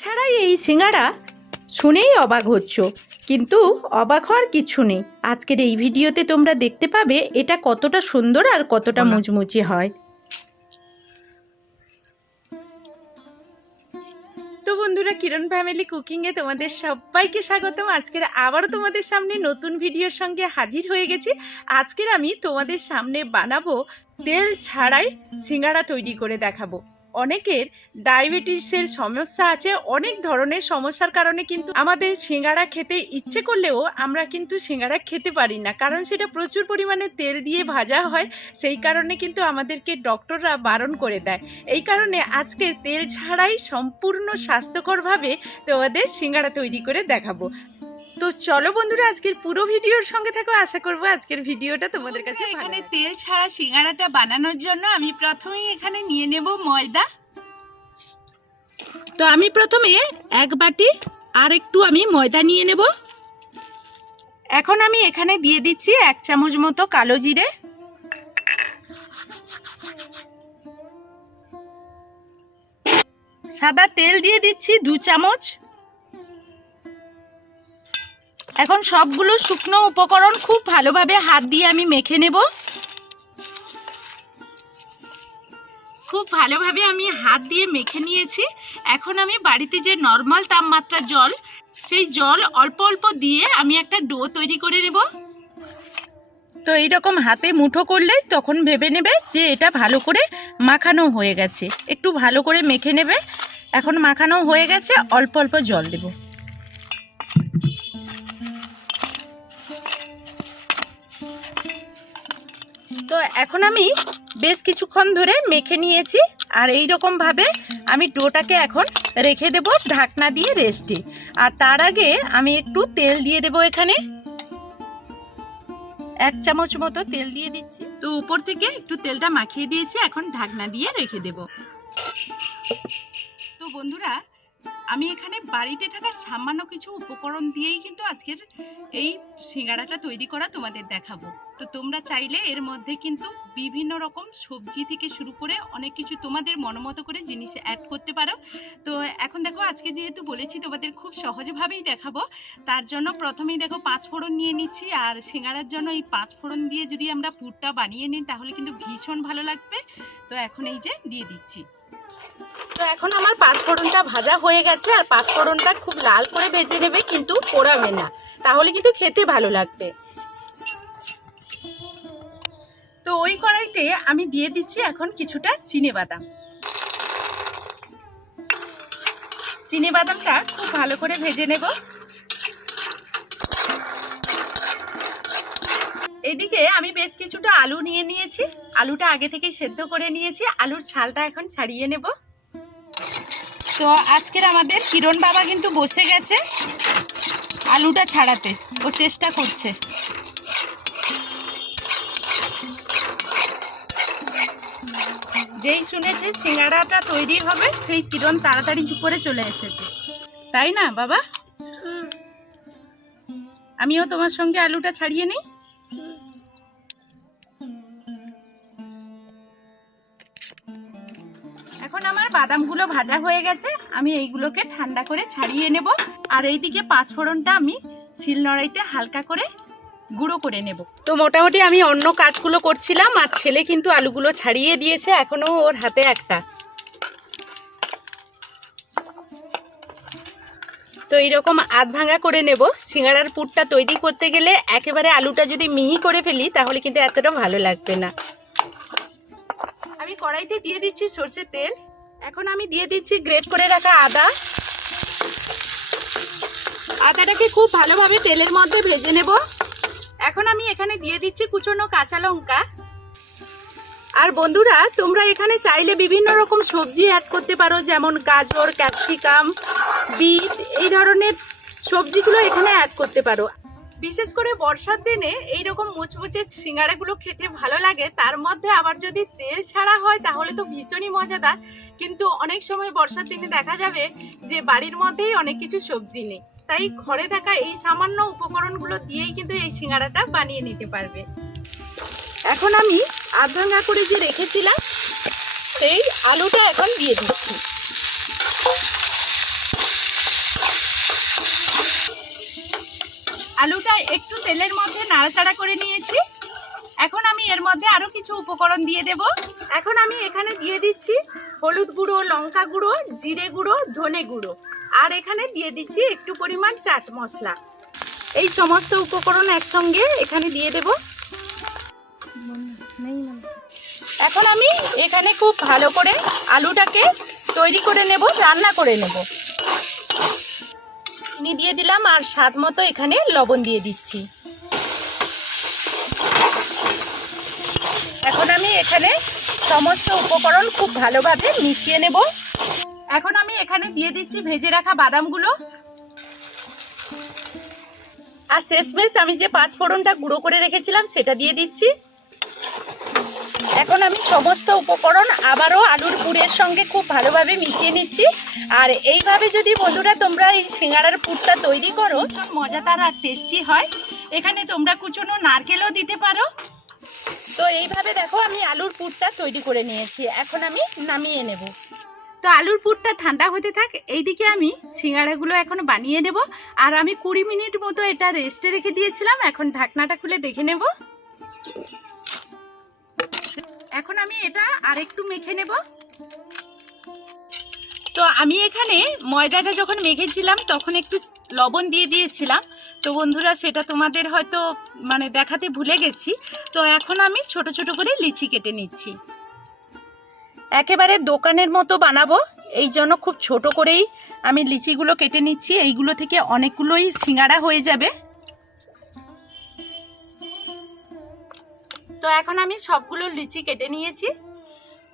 ছাড়াই এই সিঙ্গারা শুনেই অবাক হচ্ছ, কিন্তু অবাক হওয়ার কিছু নেই। আজকের এই ভিডিওতে তোমরা দেখতে পাবে এটা কতটা সুন্দর আর কতটা মুচমুচে হয়। তো বন্ধুরা, কিরণ ফ্যামিলি কুকিংয়ে তোমাদের সবাইকে স্বাগতম। আজকের আবারও তোমাদের সামনে নতুন ভিডিওর সঙ্গে হাজির হয়ে গেছি। আজকের আমি তোমাদের সামনে বানাবো তেল ছাড়াই সিঙ্গারা তৈরি করে দেখাবো। অনেকের ডায়াবেটিসের সমস্যা আছে, অনেক ধরনের সমস্যার কারণে কিন্তু আমাদের সিঙ্গারা খেতে ইচ্ছে করলেও আমরা কিন্তু সিঙ্গারা খেতে পারি না, কারণ সেটা প্রচুর পরিমাণে তেল দিয়ে ভাজা হয়। সেই কারণে কিন্তু আমাদেরকে ডক্টররা বারণ করে দেয়। এই কারণে আজকে তেল ছাড়াই সম্পূর্ণ স্বাস্থ্যকরভাবে তোমাদের সিঙ্গারা তৈরি করে দেখাবো। তো চলো বন্ধুরা, আজকের পুরো ভিডিওর সঙ্গে থাকো। আশা করবো আজকের ভিডিওটা তোমাদের কাছে এখানে তেল ছাড়া সিঙ্গারাটা বানানোর জন্য আমি প্রথমেই এখানে নিয়ে নেব ময়দা। তো আমি প্রথমে এক বাটি আর একটু আমি ময়দা নিয়ে নেব। এখন আমি এখানে দিয়ে দিচ্ছি 1 চামচ মতো কালো জিরে, সাদা তেল দিয়ে দিচ্ছি 2 চামচ। এখন সবগুলো শুকনো উপকরণ খুব ভালোভাবে হাত দিয়ে আমি মেখে নেব। খুব ভালোভাবে আমি হাত দিয়ে মেখে নিয়েছি। এখন আমি বাড়িতে যে নর্মাল তাপমাত্রার জল, সেই জল অল্প অল্প দিয়ে আমি একটা ডো তৈরি করে নেব। তো এইরকম হাতে মুঠো করলে তখন ভেবে নেবে যে এটা ভালো করে মাখানো হয়ে গেছে। একটু ভালো করে মেখে নেবে। এখন মাখানো হয়ে গেছে, অল্প অল্প জল দেব। তো এখন আমি বেশ কিছুক্ষণ ধরে মেখে নিয়েছি, আর এই রকম ভাবে আমি ডোটাকে এখন রেখে দেব ঢাকনা দিয়ে রেস্টে। আর তার আগে আমি একটু তেল দিয়ে দেব। এখানে 1 চামচ মতো তেল দিয়ে দিচ্ছি। তো উপর থেকে একটু তেলটা মাখিয়ে দিয়েছি, এখন ঢাকনা দিয়ে রেখে দেব। তো বন্ধুরা, আমি এখানে বাড়িতে থাকা সামান্য কিছু উপকরণ দিয়েই কিন্তু আজকের এই সিঙ্গারাটা তৈরি করা তোমাদের দেখাবো। তো তোমরা চাইলে এর মধ্যে কিন্তু বিভিন্ন রকম সবজি থেকে শুরু করে অনেক কিছু তোমাদের মনোমতো করে জিনিস অ্যাড করতে পারো। তো এখন দেখো, আজকে যেহেতু বলেছি তোমাদের খুব সহজভাবেই দেখাবো, তার জন্য প্রথমেই দেখো 5 ফোড়ন নিয়ে নিচ্ছি। আর সিঙ্গারার জন্য এই 5 ফোড়ন দিয়ে যদি আমরা পুরটা বানিয়ে নিই তাহলে কিন্তু ভীষণ ভালো লাগবে। তো এখন এই যে দিয়ে দিচ্ছি। তো এখন আমার 5 ফোড়নটা ভাজা হয়ে গেছে। আর 5 ফোড়নটা খুব লাল করে ভেজে নেবে, কিন্তু পোড়াবে না, তাহলে কিন্তু খেতে ভালো লাগবে। তো ওই কড়াইতে আমি দিয়ে দিচ্ছি এখন কিছুটা চিনেবাদাম। চিনেবাদামটা খুব ভালো করে ভেজে নেব। এদিকে আমি বেশ কিছুটা আলু নিয়ে নিয়েছি। আলুটা আগে থেকেই সেদ্ধ করে নিয়েছি। আলুর ছালটা এখন ছাড়িয়ে নেব। তো আজকের আমাদের কিরণ বাবা কিন্তু বসে গেছে আলুটা ছাড়াতে, ও চেষ্টা করছে। যেই শুনেছে সিঙ্গারাটা তৈরি হবে, সেই কিরণ তাড়াতাড়ি করে চলে এসেছে, তাই না বাবা? আমিও তোমার সঙ্গে আলুটা ছাড়িয়ে নিই। এখন আমার বাদামগুলো ভাজা হয়ে গেছে, আমি এইগুলোকে ঠান্ডা করে ছাড়িয়ে নেব। আর এইদিকে 5 ফোড়নটা আমি শিলনোড়াইতে হালকা করে গুঁড়ো করে নেব। তো মোটামুটি আমি অন্য কাজগুলো করছিলাম, আর ছেলে কিন্তু আলুগুলো ছাড়িয়ে দিয়েছে, এখনো ওর হাতে একটা। তো এইরকম আধ ভাঙা করে নেব। সিঙ্গারার পুরটা তৈরি করতে গেলে একেবারে আলুটা যদি মিহি করে ফেলি তাহলে কিন্তু এতটা ভালো লাগবে না। আমি কড়াইতে দিয়ে দিচ্ছি সরষের তেল। এখন আমি দিয়ে দিচ্ছি গ্রেট করে রাখা আদা। আদাটাকে খুব ভালোভাবে তেলের মধ্যে ভেজে নেব। এখন আমি এখানে দিয়ে দিচ্ছি কুচনো কাঁচা লঙ্কা। আর বন্ধুরা, তোমরা এখানে চাইলে বিভিন্ন রকম সবজি অ্যাড করতে পারো, যেমন গাজর, ক্যাপসিকাম, বিট, এই ধরনের সবজিগুলো এখানে অ্যাড করতে পারো। বিশেষ করে বর্ষার দিনে এইরকম মুচমুচে সিঙ্গারাগুলো খেতে ভালো লাগে। তার মধ্যে আবার যদি তেল ছাড়া হয় তাহলে তো ভীষণই মজাদার। কিন্তু অনেক সময় বর্ষার দিনে দেখা যাবে যে বাড়ির মধ্যেই অনেক কিছু সবজি নেই, তাই ঘরে থাকা এই সামান্য উপকরণগুলো দিয়েই কিন্তু এই সিঙ্গারাটা বানিয়ে নিতে পারবে। এখন আমি আধ ভাঙা করে যে রেখেছিলাম সেই আলুটা এখন দিয়ে দিচ্ছি। আলুটা একটু তেলের মধ্যে নাড়াচাড়া করে নিয়েছি। এখন আমি এর মধ্যে আরো কিছু উপকরণ দিয়ে দেব। এখন আমি এখানে দিয়ে দিচ্ছি হলুদ গুঁড়ো, লঙ্কা গুঁড়ো, জিরে গুঁড়ো, ধনে গুঁড়ো, আর এখানে দিয়ে দিচ্ছি একটু পরিমাণ চাট মশলা। এই সমস্ত উপকরণ একসঙ্গে এখানে দিয়ে দেব। এখন আমি এখানে খুব ভালো করে আলুটাকে তৈরি করে নেব, রান্না করে নেব। চিনি দিয়ে দিলাম আর স্বাদ মতো এখানে লবণ দিয়ে দিচ্ছি। এখন আমি এখানে সমস্ত উপকরণ খুব ভালোভাবে মিশিয়ে নেব। এখন আমি এখানে দিয়ে দিচ্ছি ভেজে রাখা বাদামগুলো, আর শেষমেশ আমি যে 5 ফোড়নটা গুঁড়ো করে রেখেছিলাম সেটা দিয়ে দিচ্ছি। এখন আমি সমস্ত উপকরণ আবারও আলুর পুরের সঙ্গে খুব ভালোভাবে মিশিয়ে নিচ্ছি। আর এইভাবে যদি বন্ধুরা তোমরা এই সিঙ্গাড়ার পুরটা তৈরি করো, ভীষণ মজাদার আর টেস্টি হয়। এখানে তোমরা কুচনো নারকেলও দিতে পারো। তো এইভাবে দেখো আমি আলুর পুরটা তৈরি করে নিয়েছি। এখন আমি নামিয়ে নেব। তো আলুর পুরটা ঠান্ডা হতে থাক, এইদিকে আমি সিঙ্গাড়াগুলো এখন বানিয়ে নেব। আর আমি 20 মিনিট মতো এটা রেস্টে রেখে দিয়েছিলাম। এখন ঢাকনাটা খুলে দেখে নেব। এখন আমি এটা আরেকটু মেখে নেব। তো আমি এখানে ময়দাটা যখন মেখেছিলাম তখন একটু লবণ দিয়ে দিয়েছিলাম। তো বন্ধুরা সেটা তোমাদের হয়তো দেখাতে ভুলে গেছি। তো এখন আমি ছোট ছোট করে লিচি কেটে নিচ্ছি। একেবারে দোকানের মতো বানাবো, এই জন্য খুব ছোট করেই আমি লিচিগুলো কেটে নিচ্ছি। এইগুলো থেকে অনেকগুলোই সিঙ্গাড়া হয়ে যাবে। তো এখন আমি সবগুলো লিচি কেটে নিয়েছি।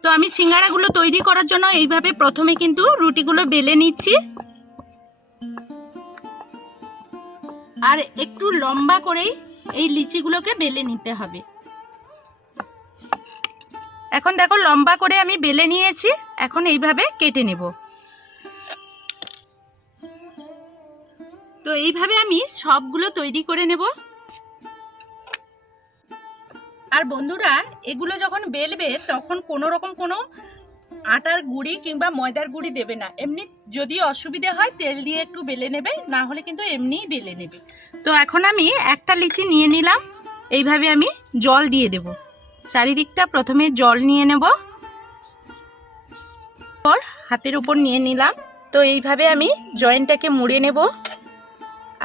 তো আমি সিঙ্গাড়াগুলো তৈরি করার জন্য এইভাবে প্রথমে কিন্তু রুটিগুলো বেলে নিচ্ছি, আর একটু লম্বা করেই এই লিচিগুলোকে বেলে নিতে হবে। এখন দেখো লম্বা করে আমি বেলে নিয়েছি। এখন এইভাবে কেটে নেব। তো এইভাবে আমি সবগুলো তৈরি করে নেব। আর বন্ধুরা এগুলো যখন বেলবে তখন কোনো রকম কোনো আটার গুঁড়ি কিংবা ময়দার গুঁড়ি দেবে না। এমনি যদি অসুবিধা হয় তেল দিয়ে একটু বেলে নেবে, না হলে কিন্তু এমনিই বেলে নেবে। তো এখন আমি একটা লিচি নিয়ে নিলাম। এইভাবে আমি জল দিয়ে দেব। চারিদিকটা প্রথমে জল নিয়ে নেব, পর হাতের উপর নিয়ে নিলাম। তো এইভাবে আমি জয়েন্টটাকে মুড়ে নেব,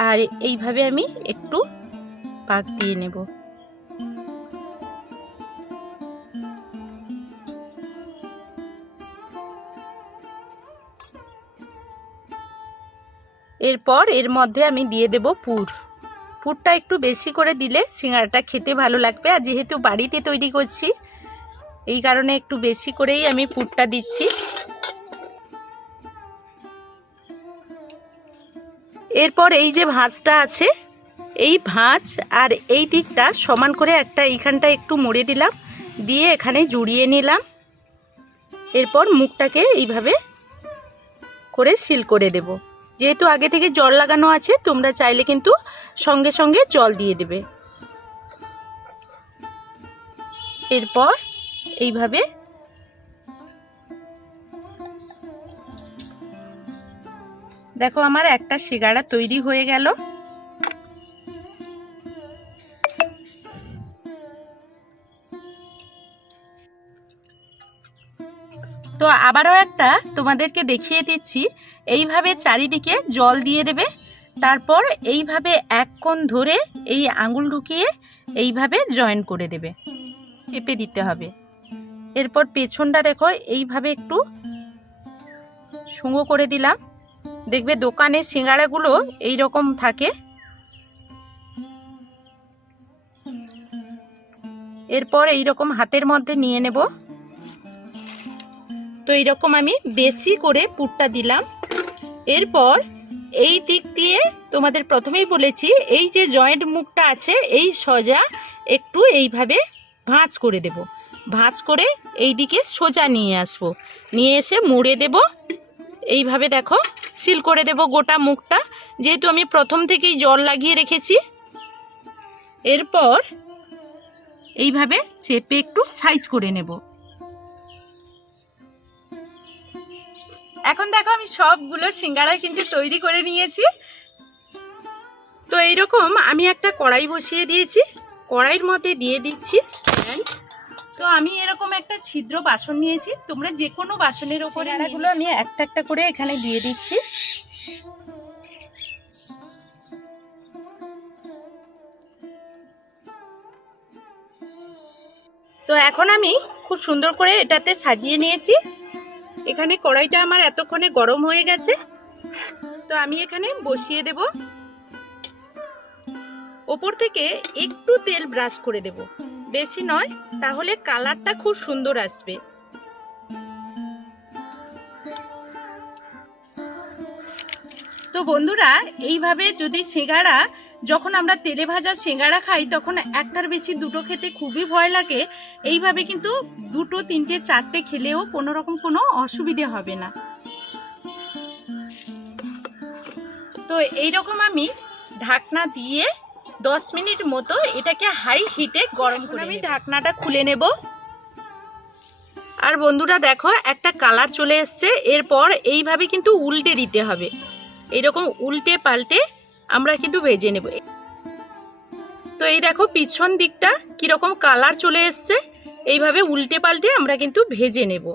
আর এইভাবে আমি একটু পাক দিয়ে নেব। এরপর এর মধ্যে আমি দিয়ে দেব পুর। পুরটা একটু বেশি করে দিলে সিঙ্গাড়াটা খেতে ভালো লাগবে। আর যেহেতু বাড়িতে তৈরি করছি এই কারণে একটু বেশি করেই আমি পুরটা দিচ্ছি। এরপর এই যে ভাঁজটা আছে, এই ভাঁজ আর এই দিকটা সমান করে একটা এইখানটা একটু মুড়ে দিলাম, দিয়ে এখানে জুড়িয়ে নিলাম। এরপর মুখটাকে এইভাবে করে সিল করে দেব। যেহেতু আগে থেকে জল লাগানো আছে, তোমরা চাইলে কিন্তু সঙ্গে সঙ্গে জল দিয়ে দেবে। এরপর এইভাবে দেখো আমার একটা সিঙ্গাড়া তৈরি হয়ে গেল। তো আবারও একটা তোমাদেরকে দেখিয়ে দিচ্ছি। এইভাবে চারিদিকে জল দিয়ে দেবে, তারপর এইভাবে এক কোণ ধরে এই আঙুল ঢুকিয়ে এইভাবে জয়েন করে দেবে, চেপে দিতে হবে। এরপর পেছনটা দেখো এইভাবে একটু সুঙ্গো করে দিলাম। দেখবে দোকানের সিঙ্গাড়াগুলো এই রকম থাকে। এরপর এই রকম হাতের মধ্যে নিয়ে নেব। তো এইরকম আমি বেশি করে পুরটা দিলাম। এরপর এই দিক দিয়ে তোমাদের প্রথমেই বলেছি, এই যে জয়েন্ট মুখটা আছে এই সোজা একটু এইভাবে ভাঁজ করে দেব। ভাঁজ করে এই দিকে সোজা নিয়ে আসবো, নিয়ে এসে মুড়ে দেব। এইভাবে দেখো সিল করে দেব গোটা মুখটা, যেহেতু আমি প্রথম থেকেই জল লাগিয়ে রেখেছি। এরপর এইভাবে চেপে একটু সাইজ করে নেব। এখন দেখো আমি সবগুলো সিঙ্গাড়া কিন্তু তৈরি করে নিয়েছি। তো এইরকম আমি একটা কড়াই বসিয়ে দিয়েছি, কড়াইয়ের মধ্যে দিয়ে দিচ্ছি স্ট্যান্ড। তো আমি এরকম একটা ছিদ্র বাসন নিয়েছি, তোমরা যে কোনো বাসনের ওপরে সিঙ্গারাগুলো আমি একটা একটা করে এখানে দিয়ে দিচ্ছি। তো এখন আমি খুব সুন্দর করে এটাতে সাজিয়ে নিয়েছি। এখানে কড়াইটা আমার এতক্ষণে গরম হয়ে গেছে, তো আমি এখানে বসিয়ে দেব। ওপর থেকে একটু তেল ব্রাশ করে দেব, বেশি নয়, তাহলে কালারটা খুব সুন্দর আসবে। তো বন্ধুরা, এইভাবে যদি সিঙ্গারা, যখন আমরা তেলে ভাজা সিঙ্গারা খাই তখন একটার বেশি দুটো খেতে খুবই ভয় লাগে। এইভাবে কিন্তু দুটো, তিনটে, চারটে খেলেও কোনো রকম কোনো অসুবিধে হবে না। তো এইরকম আমি ঢাকনা দিয়ে 10 মিনিট মতো এটাকে হাই হিটে গরম করে আমি ঢাকনাটা খুলে নেব। আর বন্ধুরা দেখো, একটা কালার চলে এসছে। এরপর এইভাবে কিন্তু উল্টে দিতে হবে, এরকম উল্টে পাল্টে আমরা কিন্তু ভেজে নেব। তো এই দেখো পিছন দিকটা কিরকম কালার চলে এসছে, এইভাবে উল্টে পাল্টে আমরা কিন্তু ভেজে নেব।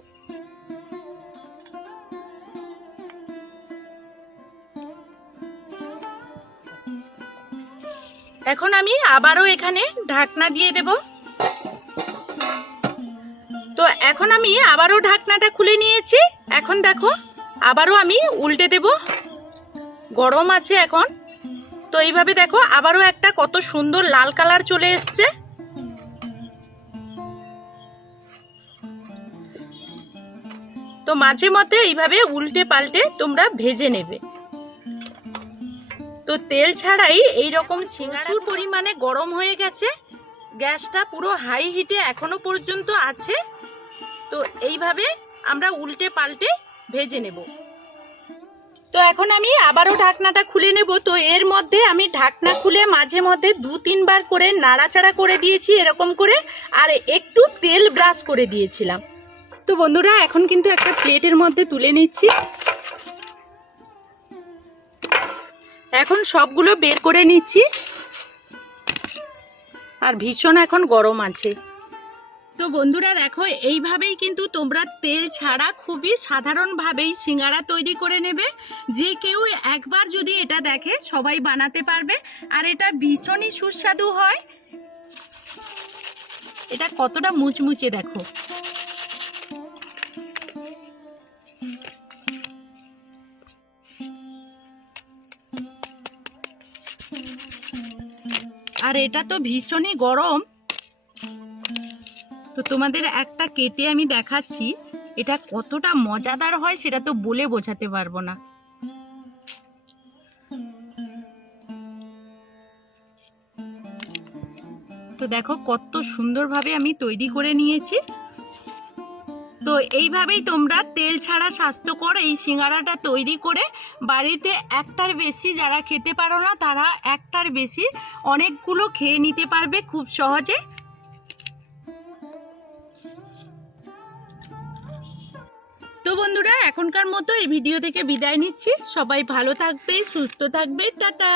এখন আমি আবারও এখানে ঢাকনা দিয়ে দেব। তো এখন আমি আবারও ঢাকনাটা খুলে নিয়েছি। এখন দেখো আবারও আমি উল্টে দেব, গরম আছে এখন। তো এইভাবে দেখো আবারও একটা কত সুন্দর লাল কালার চলে এসছে। তো মাঝে মধ্যে এইভাবে উল্টে পাল্টে তোমরা ভেজে নেবে। তো তেল ছাড়াই এইরকম প্রচুর পরিমাণে গরম হয়ে গেছে, গ্যাসটা পুরো হাই হিটে এখনো পর্যন্ত আছে। তো এইভাবে আমরা উল্টে পাল্টে ভেজে নেব। তো এখন আমি আবারও ঢাকনাটা খুলে নেব। তো এর মধ্যে আমি ঢাকনা খুলে মাঝে মধ্যে 2-3 বার করে নাড়াচাড়া করে দিয়েছি এরকম করে, আর একটু তেল ব্রাশ করে দিয়েছিলাম। তো বন্ধুরা, এখন কিন্তু একটা প্লেটের মধ্যে তুলে নিচ্ছি। এখন সবগুলো বের করে নিচ্ছি, আর ভীষণ এখন গরম আছে। তো বন্ধুরা দেখো, এইভাবেই কিন্তু তোমরা তেল ছাড়া খুবই সাধারণভাবেই সিঙ্গারা তৈরি করে নেবে। যে কেউ একবার যদি এটা দেখে সবাই বানাতে পারবে, আর এটা ভীষণই সুস্বাদু হয়। এটা কতটা মুচমুচে দেখো। আর এটা তো ভীষণই গরম। তো তোমাদের একটা কেটে আমি দেখাচ্ছি, এটা কতটা মজাদার হয় সেটা তো বলে বোঝাতে পারবো না। তো দেখো কত সুন্দরভাবে আমি তৈরি করে নিয়েছি। তো এইভাবেই তোমরা তেল ছাড়া স্বাস্থ্যকর এই সিঙ্গারাটা তৈরি করে বাড়িতে একটার বেশি, যারা খেতে পারো না তারা একটার বেশি অনেকগুলো খেয়ে নিতে পারবে খুব সহজে। তো বন্ধুরা, এখনকার মতো এই ভিডিও থেকে বিদায় নিচ্ছি। সবাই ভালো থাকবে, সুস্থ থাকবে, টাটা।